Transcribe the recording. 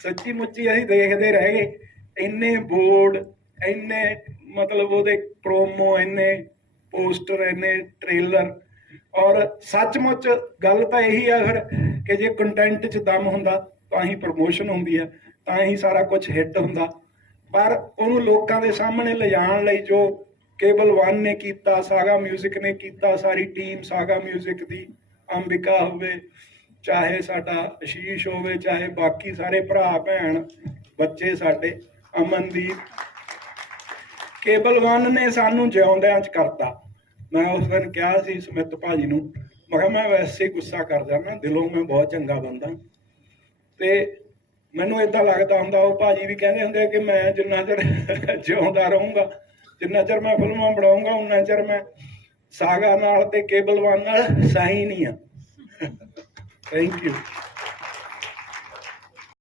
ਸੱਚੀ ਮੁੱਚੀ ਅਸੀਂ ਦੇਖਦੇ ਰਹਿ ਗਏ ਇੰਨੇ ਬੋਰਡ ਇੰਨੇ ਮਤਲਬ ਉਹਦੇ ਪ੍ਰੋਮੋ ਇੰਨੇ ਪੋਸਟਰ ਇੰਨੇ ਟ੍ਰੇਲਰ ਔਰ ਸੱਚਮੁੱਚ ਗੱਲ ਤਾਂ ਇਹੀ ਆ ਫਿਰ ਕਿ ਜੇ ਕੰਟੈਂਟ 'ਚ ਦਮ ਹੁੰਦਾ ਤਾਂ ਹੀ ਪ੍ਰਮੋਸ਼ਨ ਹੁੰਦੀ ਆ ਤਾਂ ਹੀ ਸਾਰਾ ਕੁਝ ਹਿੱਟ ਹੁੰਦਾ ਪਰ ਉਹਨੂੰ ਲੋਕਾਂ ਦੇ ਸਾਹਮਣੇ ਲਿਜਾਣ ਲਈ ਜੋ ਕੇਬਲ 1 ਨੇ ਕੀਤਾ ਸਾਗਾ 뮤직 ਨੇ ਕੀਤਾ ਸਾਰੀ ਟੀਮ ਸਾਗਾ 뮤직 ਦੀ ਅੰਬਿਕਾ ਹੋਵੇ ਚਾਹੇ ਸਾਡਾ ਅਸ਼ੀਸ਼ ਹੋਵੇ, ਚਾਹੇ ਬਾਕੀ ਸਾਰੇ ਭਰਾ, ਭੈਣ, ਬੱਚੇ ਸਾਡੇ, ਅਮਨਦੀਪ। ਕੇਬਲ 1 ਨੇ ਸਾਨੂੰ ਜਿਉਂਦਿਆਂ ਚ ਕਰਤਾ। ਮੈਂ ਉਸ ਦਿਨ ਕਿਹਾ ਸੀ ਸਮਿਤ ਭਾਜੀ ਨੂੰ, ਮੈਂ ਕਿਹਾ, ਮੈਂ ਵੈਸੇ ਗੁੱਸਾ ਕਰ ਜਾਂਦਾ ਦਿਲੋਂ ਮੈਂ ਬਹੁਤ ਚੰਗਾ ਬੰਦਾ। ਤੇ ਮੈਨੂੰ ਇਦਾਂ ਲੱਗਦਾ ਹੁੰਦਾ, ਉਹ ਭਾਜੀ ਵੀ ਕਹਿੰਦੇ ਹੁੰਦੇ ਕਿ ਮੈਂ ਜਿੰਨਾ ਚਿਰ ਜਿਉਂਦਾ ਰਹੂੰਗਾ, ਜਿੰਨਾ ਚਿਰ ਮੈਂ ਫਿਲਮਾਂ ਬਣਾਉਂਗਾ, ਉਨਾ ਚਿਰ ਮੈਂ ਸਾਗਾ ਨਾਲ ਤੇ ਕੇਬਲ 1 ਨਾਲ ਸਾਈ ਨਹੀਂ ਆ। Thank you.